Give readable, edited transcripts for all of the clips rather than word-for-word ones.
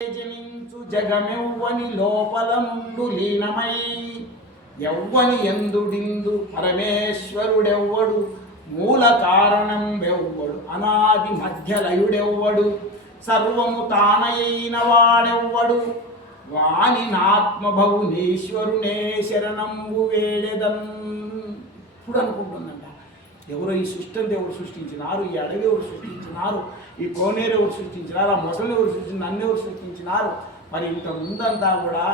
జనించు జగమెవ్వని లోపల నుండు లీనమై ఎవ్వని ఎందుడిందు పరమేశ్వరుడెవ్వడు మూల కారణం వెవ్వడు అనాది మధ్యలయుడెవ్వడు సర్వము తానయైన వాడెవ్వడు వాని నాత్మభవునీశ్వరునే శరణంబు వేడెదన్. ఇప్పుడు అనుకుంటుందంట, ఎవరో ఈ సృష్టిని దేవుడు సృష్టించినారు, ఈ అడవి ఎవరు సృష్టించినారు, ఈ కోనేరు ఎవరు సృష్టించినారు, ఆ మొసలు ఎవరు సృష్టించి నన్ను ఎవరు సృష్టించినారు. మరి ఇంత ముందంతా కూడా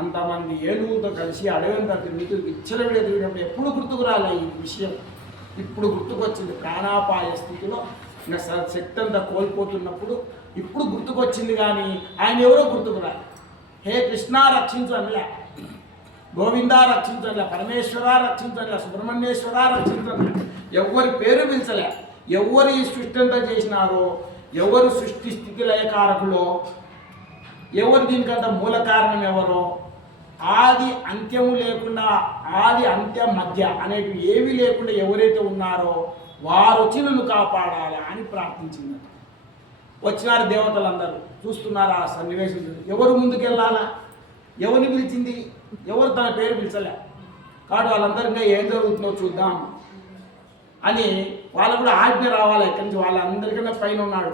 అంతమంది ఏనుగులతో కలిసి అడవి అంతా తిరుగుతూ విచ్చలవిడ తిరిగినప్పుడు ఎప్పుడు గుర్తుకు రాలే ఈ విషయం. ఇప్పుడు గుర్తుకొచ్చింది. ప్రాణాపాయ స్థితిలో ఇంకా శక్తి అంతా కోల్పోతున్నప్పుడు ఇప్పుడు గుర్తుకొచ్చింది. కానీ ఆయన ఎవరో గుర్తుకు రాలి. హే కృష్ణ రక్షించు అనలే, గోవిందా రక్షించలే, పరమేశ్వర రక్షించలే, సుబ్రహ్మణ్యేశ్వర రక్షించలే, ఎవరి పేరు పిలిచలే. ఎవరు ఈ సృష్టి అంతా చేసినారో, ఎవరు సృష్టి స్థితి లయకారకులో, ఎవరు దీనికంత మూల కారణం ఎవరో, ఆది అంత్యము లేకుండా ఆది అంత్య మధ్య అనేటివి ఏవి లేకుండా ఎవరైతే ఉన్నారో వారు వచ్చి నన్ను కాపాడాలా అని ప్రార్థించింది. వచ్చినారు దేవతలందరూ, చూస్తున్నారు ఆ సన్నివేశం. ఎవరు ముందుకెళ్ళాలా, ఎవరిని పిలిచింది, ఎవరు తన పేరు పిలిచలే. కాబట్టి వాళ్ళందరికీ ఏం జరుగుతుందో చూద్దాం అని వాళ్ళు కూడా ఆజ్ఞ రావాలి. ఎక్కడి నుంచి వాళ్ళందరికన్నా పైన ఉన్నాడు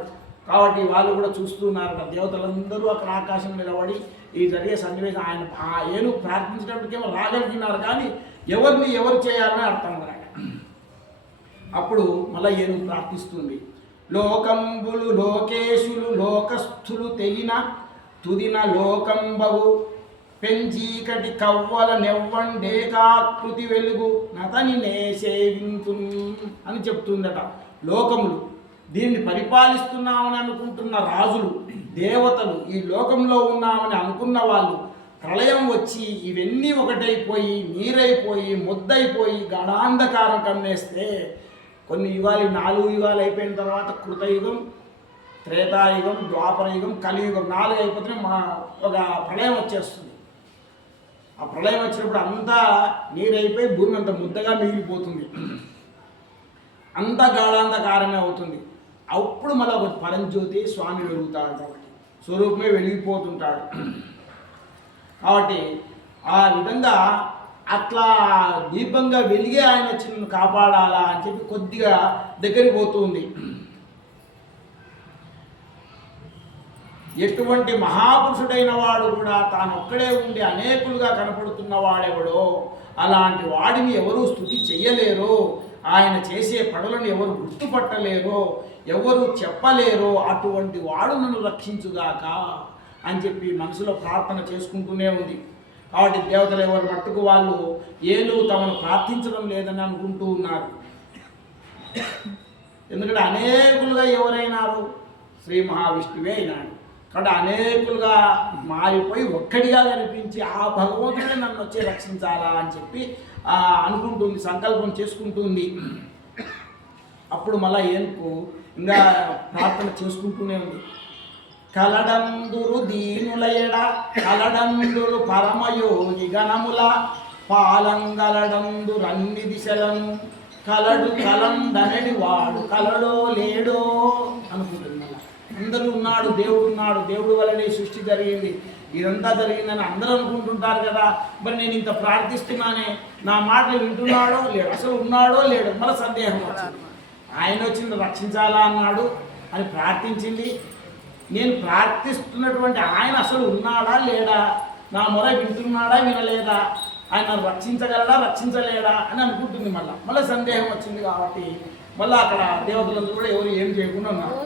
కాబట్టి వాళ్ళు కూడా చూస్తున్నారట. దేవతలందరూ అక్కడ ఆకాశం నిలబడి ఈ జరిగే సన్నివేశం ఆయన ఆ ఏనుగు ప్రార్థించినప్పటికేమో రాగలిగినారు, కానీ ఎవరు చేయాలని అర్థం కాదు. అప్పుడు మళ్ళీ ఏనుగు ప్రార్థిస్తుంది. లోకంబులు లోకేశులు లోకస్థులు తెగిన తుదిన లోకంబవు పెంచీకటి కవ్వల నెవ్వండేకాకృతి వెలుగు నతని సేవింతు అని చెప్తుందట. లోకములు, దీన్ని పరిపాలిస్తున్నామని అనుకుంటున్న రాజులు, దేవతలు, ఈ లోకంలో ఉన్నామని అనుకున్న వాళ్ళు ప్రళయం వచ్చి ఇవన్నీ ఒకటైపోయి నీరైపోయి ముద్దయిపోయి గడాంధకారం కమ్మేస్తే కొన్ని యుగాలు, 4 యుగాలు అయిపోయిన తర్వాత కృతయుగం, త్రేతాయుగం, ద్వాపరయుగం, కలియుగం 4 అయిపోతే ఒక ప్రళయం వచ్చేస్తుంది. ఆ ప్రళయం వచ్చినప్పుడు అంతా నీరైపోయి భూమి అంత ముద్దగా మిగిలిపోతుంది, అంత గాఢాంధకారమే అవుతుంది. అప్పుడు మళ్ళీ ఒక పరంజ్యోతి స్వామి వెలుగుతాడు కాబట్టి స్వరూపమే వెలిగిపోతుంటాడు. కాబట్టి ఆ విధంగా అట్లా దీపంగా వెలిగే ఆయన వచ్చి కాపాడాలా అని చెప్పి కొద్దిగా దగ్గరికి పోతుంది. ఎటువంటి మహాపురుషుడైన వాడు కూడా తాను ఒక్కడే ఉండి అనేకులుగా కనపడుతున్న వాడెవడో అలాంటి వాడిని ఎవరూ స్తుతి చెయ్యలేరో, ఆయన చేసే పనులను ఎవరు గుర్తుపట్టలేరో, ఎవరు చెప్పలేరో అటువంటి వాడు నన్ను రక్షించుగాక అని చెప్పి మనసులో ప్రార్థన చేసుకుంటూనే ఉంది. కాబట్టి దేవతలు ఎవరు మట్టుకు వాళ్ళు ఏనుగు తమను ప్రార్థించడం లేదని అనుకుంటూ ఉన్నారు. ఎందుకంటే అనేకులుగా ఎవరైనారు, శ్రీ మహావిష్ణువే అయినాడు. కాబట్టి అనేకులుగా మారిపోయి ఒక్కడిగా కనిపించి ఆ భగవంతుడే నన్ను వచ్చి రక్షించాలా అని చెప్పి అనుకుంటుంది, సంకల్పం చేసుకుంటుంది. అప్పుడు మళ్ళీ ఏనుగు ఇంకా ప్రార్థన చేసుకుంటూనే ఉంది. కలడందురు దీనులయడ కలడందురు పరమయోగి గణముల పాలంగలడందు రన్ని దిశలను కలడు కలందనడి వాడు కలడో లేడో అనుకుంటుంది. అందరూ ఉన్నాడు, దేవుడు ఉన్నాడు, దేవుడు వల్లనే సృష్టి జరిగింది, ఇదంతా జరిగిందని అందరూ అనుకుంటుంటారు కదా. మరి నేను ఇంత ప్రార్థిస్తున్నానే, నా మాటలు వింటున్నాడో లేడు, అసలు ఉన్నాడో లేడు, మళ్ళీ సందేహం వచ్చింది. ఆయన వచ్చింది రక్షించాలా అన్నాడు అని ప్రార్థించింది. నేను ప్రార్థిస్తున్నటువంటి ఆయన అసలు ఉన్నాడా లేడా, నా మొర వింటున్నాడా వినలేదా, ఆయన రక్షించగలడా రక్షించలేడా అని అనుకుంటుంది. మళ్ళీ సందేహం వచ్చింది కాబట్టి మళ్ళీ అక్కడ దేవతలందరూ కూడా ఎవరు ఏం చేయకుండా ఉన్నారు.